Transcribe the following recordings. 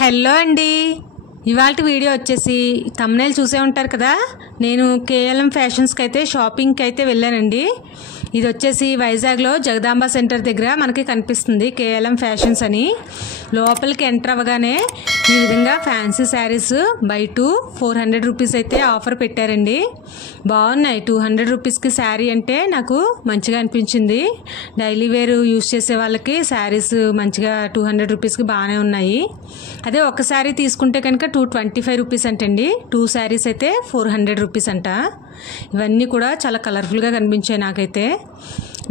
Hello అండి, ఇవాల్టి video వచ్చేసి థంబ్నెయిల్ చూసే ఉంటారు కదా. నేను కేఎల్ఎం ఫ్యాషన్స్కి అయితే షాపింగ్కి అయితే వెళ్ళానండి. ఇది వచ్చేసి వైజాగ్లో జగదాంబ సెంటర్ దగ్గర మనకి కనిపిస్తుంది కేఎల్ఎం ఫ్యాషన్స్ అని. లోపలికి ఎంటర్ అవ్వగానే ఈ విధంగా ఫ్యాన్సీ శారీస్ బై 2 400 రూపీస్ అయితే ఆఫర్ పెట్టారండి. బాగున్నాయి. 200 రూపీస్కి శారీ అంటే నాకు మంచిగా అనిపించింది. డైలీ వేర్ యూజ్ చేసే వాళ్ళకి శారీస్ మంచిగా 200 రూపీస్కి బాగానే ఉన్నాయి. అదే ఒక శారీ తీసుకుంటే కనుక 225 రూపీస్ అంటండి. 2 శారీస్ అయితే 400 రూపీస్ అంట. ఇవన్నీ కూడా చాలా కలర్ఫుల్గా కనిపించాయి నాకైతే.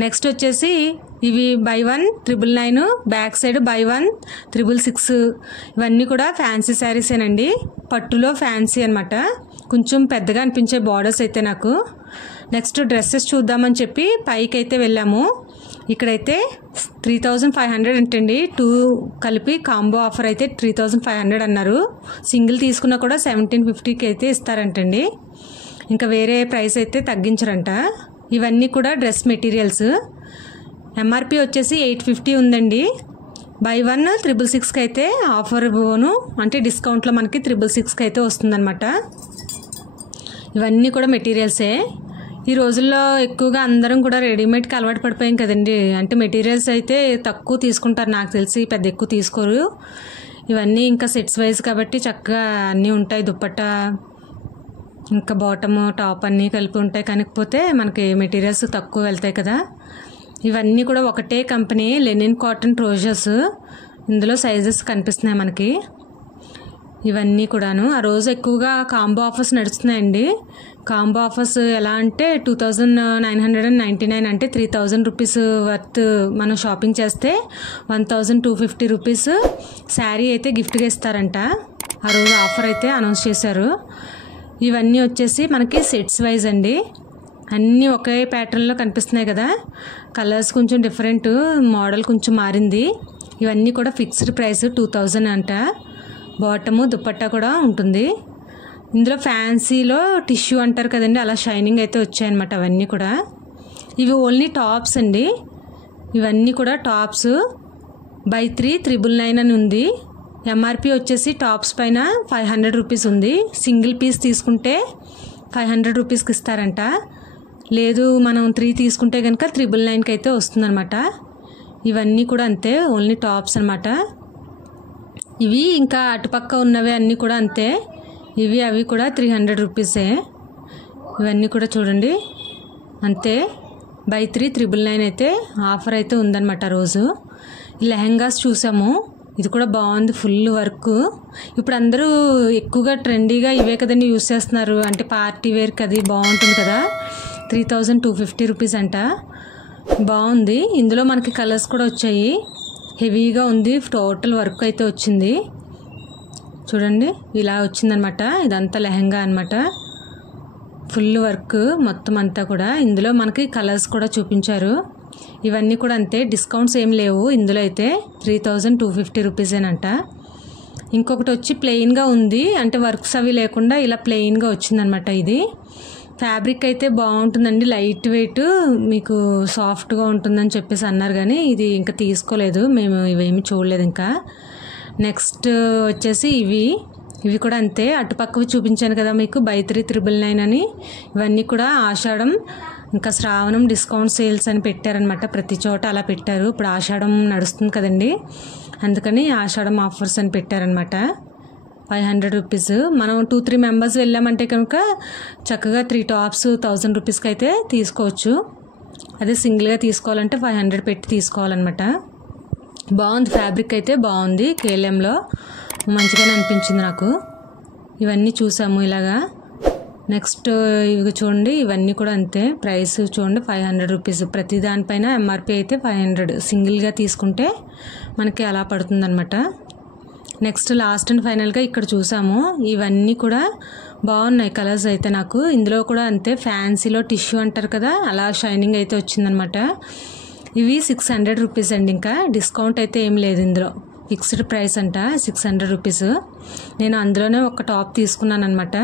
నెక్స్ట్ వచ్చేసి ఇవి బై 1 999, బ్యాక్ సైడ్ బై 1 666. ఇవన్నీ కూడా ఫ్యాన్సీ శారీసేనండి. పట్టులో ఫ్యాన్సీ అనమాట. కొంచెం పెద్దగా అనిపించే బార్డర్స్ అయితే నాకు. నెక్స్ట్ డ్రెస్సెస్ చూద్దామని చెప్పి పైకి అయితే వెళ్ళాము. ఇక్కడైతే 3500 అంటండి. 2 కలిపి కాంబో ఆఫర్ అయితే 3500 అన్నారు. సింగిల్ తీసుకున్నా కూడా 1750కి అయితే ఇస్తారంటండి. ఇంకా వేరే ప్రైస్ అయితే తగ్గించరంట. ఇవన్నీ కూడా డ్రెస్ మెటీరియల్స్. ఎంఆర్పి వచ్చేసి 850 ఉందండి. బై 1 666కి అయితే ఆఫర్ బోను అంటే డిస్కౌంట్లో మనకి 666కి అయితే వస్తుందన్నమాట. ఇవన్నీ కూడా మెటీరియల్సే. ఈ రోజుల్లో ఎక్కువగా అందరం కూడా రెడీమేడ్కి అలవాటు పడిపోయాం కదండి. అంటే మెటీరియల్స్ అయితే తక్కువ తీసుకుంటారు, నాకు తెలిసి పెద్ద ఎక్కువ తీసుకోరు. ఇవన్నీ ఇంకా సెట్స్ వైజ్ కాబట్టి చక్కగా అన్నీ ఉంటాయి. దుప్పట్టా ఇంకా బాటమ్ టాప్ అన్నీ కలిపి ఉంటాయి. కానికపోతే మనకి మెటీరియల్స్ తక్కువ వెళ్తాయి కదా. ఇవన్నీ కూడా ఒకటే కంపెనీ లెనిన్ కాటన్ ట్రౌజర్స్. ఇందులో సైజెస్ కనిపిస్తున్నాయి మనకి. ఇవన్నీ కూడాను ఆ రోజు ఎక్కువగా కాంబో ఆఫర్స్ నడుస్తున్నాయండి. కాంబో ఆఫర్స్ ఎలా అంటే 2999 అంటే 3000 రూపీస్ వర్త్ మనం షాపింగ్ చేస్తే 1250 రూపీస్ శారీ అయితే గిఫ్ట్గా ఇస్తారంట. ఆ రోజు ఆఫర్ అయితే అనౌన్స్ చేశారు. ఇవన్నీ వచ్చేసి మనకి సెట్స్ వైజ్ అండి. అన్నీ ఒకే ప్యాటర్న్లో కనిపిస్తున్నాయి కదా. కలర్స్ కొంచెం డిఫరెంట్, మోడల్ కొంచెం మారింది. ఇవన్నీ కూడా ఫిక్స్డ్ ప్రైస్ 2000 అంట. బాటము దుపట్టా కూడా ఉంటుంది. ఇందులో ఫ్యాన్సీలో టిష్యూ అంటారు కదండి, అలా షైనింగ్ అయితే వచ్చాయన్నమాట. అవన్నీ కూడా ఇవి ఓన్లీ టాప్స్ అండి. ఇవన్నీ కూడా టాప్స్ బై 3 999 అని ఉంది. ఎంఆర్పి వచ్చేసి టాప్స్ పైన 500 రూపీస్ ఉంది. సింగిల్ పీస్ తీసుకుంటే 500 రూపీస్కి ఇస్తారంట. లేదు మనం 3 తీసుకుంటే కనుక 999కి అయితే వస్తుందన్నమాట. ఇవన్నీ కూడా అంతే, ఓన్లీ టాప్స్ అనమాట. ఇవి ఇంకా అటుపక్క ఉన్నవి అన్నీ కూడా అంతే. ఇవి అవి కూడా 300 రూపీసే. ఇవన్నీ కూడా చూడండి అంతే. బై 3 999 అయితే ఆఫర్ అయితే ఉందన్నమాట. రోజు లెహెంగాస్ చూసాము. ఇది కూడా బాగుంది, ఫుల్ వర్క్. ఇప్పుడు అందరూ ఎక్కువగా ట్రెండీగా ఇవే కదండి యూస్ చేస్తున్నారు. అంటే పార్టీ వేర్కి అది బాగుంటుంది కదా. 3250 రూపీస్ అంట. బాగుంది. ఇందులో మనకి కలర్స్ కూడా వచ్చాయి. హెవీగా ఉంది, టోటల్ వర్క్ అయితే వచ్చింది. చూడండి ఇలా వచ్చిందనమాట. ఇదంతా లెహంగా అనమాట. ఫుల్ వర్క్ మొత్తం అంతా కూడా. ఇందులో మనకి కలర్స్ కూడా చూపించారు. ఇవన్నీ కూడా అంతే, డిస్కౌంట్స్ ఏం లేవు ఇందులో అయితే. 3250 రూపీసేనంట. ఇంకొకటి వచ్చి ప్లెయిన్గా ఉంది, అంటే వర్క్స్ అవి లేకుండా ఇలా ప్లెయిన్గా వచ్చిందనమాట. ఇది ఫ్యాబ్రిక్ అయితే బాగుంటుందండి, లైట్ వెయిట్, మీకు సాఫ్ట్గా ఉంటుందని చెప్పేసి అన్నారు. కానీ ఇది ఇంకా తీసుకోలేదు మేము, ఇవేమి చూడలేదు ఇంకా. నెక్స్ట్ వచ్చేసి ఇవి కూడా అంతే. అటుపక్కవి చూపించాను కదా మీకు బై 3 999 అని. ఇవన్నీ కూడా ఆషాఢం ఇంకా శ్రావణం డిస్కౌంట్ సేల్స్ అని పెట్టారనమాట. ప్రతి చోట అలా పెట్టారు. ఇప్పుడు ఆషాఢం నడుస్తుంది కదండి, అందుకని ఆషాఢం ఆఫర్స్ అని పెట్టారనమాట. 500 రూపీస్. మనం 2-3 మెంబర్స్ వెళ్ళామంటే కనుక చక్కగా 3 టాప్స్ 1000 రూపీస్కి అయితే తీసుకోవచ్చు. అదే సింగిల్గా తీసుకోవాలంటే 500 పెట్టి తీసుకోవాలన్నమాట. బాగుంది, ఫ్యాబ్రిక్ అయితే బాగుంది. కేఎల్ఎంలో మంచిగానే అనిపించింది నాకు. ఇవన్నీ చూసాము ఇలాగా. నెక్స్ట్ ఇవి చూడండి, ఇవన్నీ కూడా అంతే. ప్రైస్ చూడండి 500 రూపీస్. ప్రతి దానిపైన ఎంఆర్పి అయితే 500. సింగిల్గా తీసుకుంటే మనకి అలా పడుతుందన్నమాట. నెక్స్ట్ లాస్ట్ అండ్ ఫైనల్గా ఇక్కడ చూసాము. ఇవన్నీ కూడా బాగున్నాయి కలర్స్ అయితే నాకు. ఇందులో కూడా అంతే, ఫ్యాన్సీలో టిష్యూ అంటారు కదా, అలా షైనింగ్ అయితే వచ్చిందనమాట. ఇవి 600 రూపీస్ అండి. ఇంకా డిస్కౌంట్ అయితే ఏం లేదు ఇందులో. ఫిక్స్డ్ ప్రైస్ అంట 600 రూపీస్. నేను అందులోనే ఒక టాప్ తీసుకున్నాను అనమాట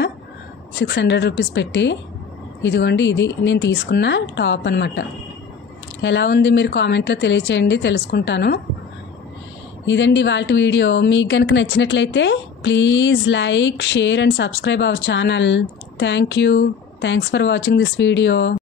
600 రూపీస్ పెట్టి. ఇదిగోండి, ఇది నేను తీసుకున్న టాప్ అనమాట. ఎలా ఉంది మీరు కామెంట్లో తెలియచేయండి, తెలుసుకుంటాను. ఇదండి వాళ్ళ వీడియో. మీకు కనుక నచ్చినట్లయితే please like, share and subscribe our channel. Thanks for watching this video.